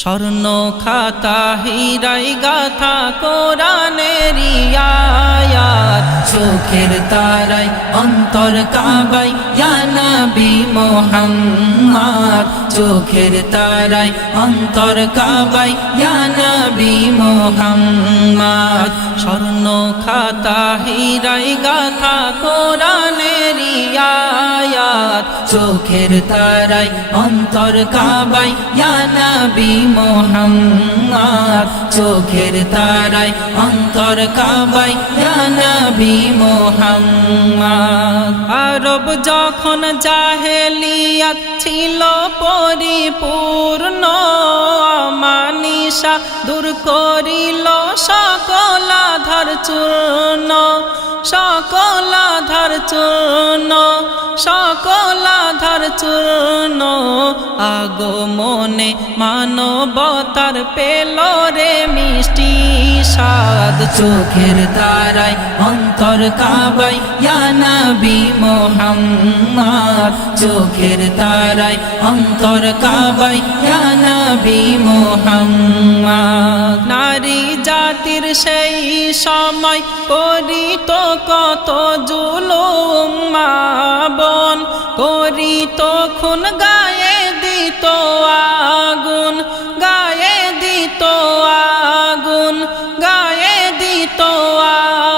স্বর্ণ খাতা হীরায় গাথা কোরআনেরই আয়াত, চোখের তারায় অন্তর কাবায় ইয়া নবী মুহাম্মদ, চোখের তারায় অন্তর কাবায় ইয়া নবী মুহাম্মদ। স্বর্ণ খাতা হীরায় গাথা কোরআনেরই আয়াত, চোখের তারায় অন্তর কাবায় ইয়া নবী মুহাম্মদ, চোখের তারায় অন্তর কাবায় ইয়া নবী মুহাম্মদ। আরব যখন জাহেলিয়াত ছিল পরিপূর্ণ, আমানিশা দূর করিল সকল আধার চূর্ণ, সকল আধার চূর্ণ, সকল আধার চূর্ণ। আগমনে মানবতার পেল রে মিষ্টি স্বাদ, চোখের তারায় অন্তর কাবায় ইয়া নবী মুহাম্মদ, চোখের তারায় অন্তর কাবায় ইয়া নবী মুহাম্মদ। নারী জাতির সেই সময় করিত কত জুলুম, মা বোন করিত খুন, গায়ে দিত আগুন, গায়ে দিত আগুন, গায়ে দিত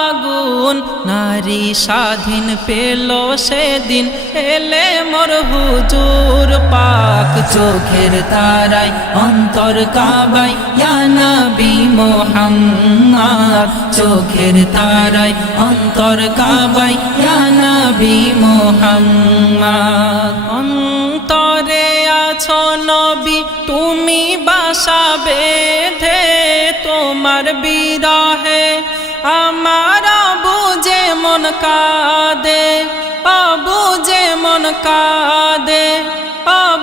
আগুন। নারী স্বাধীন পেল সেদিন, এলে মোর হুজুর পাক, চোখের তারায় অন্তর কাবায় ইয়া নবী মুহাম্মদ, চোখের তারায় অন্তর কাবায় ইয়া নবী মুহাম্মদ। অন্তরে আছো নবী তুমি বাসা বেঁধে, তোমার বিরহে আমার বুঝে মন কাঁদে, বুঝে মন কাঁদে,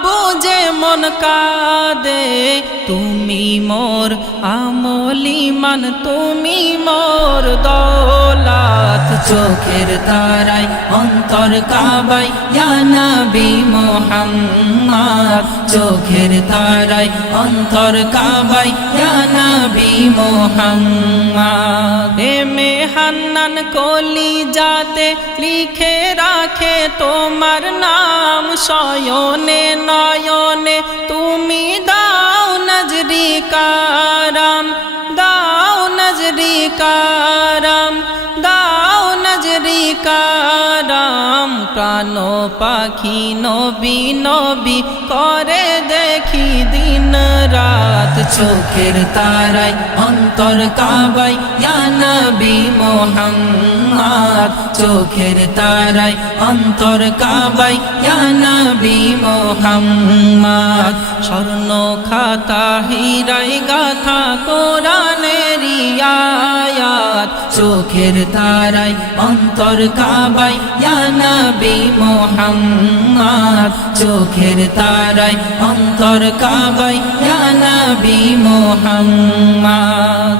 বুঝে মন কাঁদে। তুমি মোর আমলিমান, তুমি মোর দৌলত, চোখের তারায় অন্তর কাবায় ইয়া নবী মুহাম্মদ, চোখের তারায় অন্তর কাবায় ইয়া নবী মুহাম্মদ। এমে হান্নান কলি যাতে লিখে রাখে তোমার নাম, শয়নে নয়নে তুমি দাও নজরি কারাম, দাও নজরি কারাম, দাও নজরি কারাম। প্রাণ পাখি নবী নবী করে দেখি দিন রাত, চোখের তারায় অন্তর কাবায় ইয়া নবী মুহাম্মদ, চোখের তারায় অন্তর কাবায় ইয়া নবী মুহাম্মদ। স্বর্ণ খাতা হীরায় গাথা কোরআনেরই আয়াত, চোখের তারায় অন্তর কাবায় ইয়া নবী মুহাম্মদ, চোখের তারায় অন্তর কাবায় ইয়া নবী মুহাম্মদ।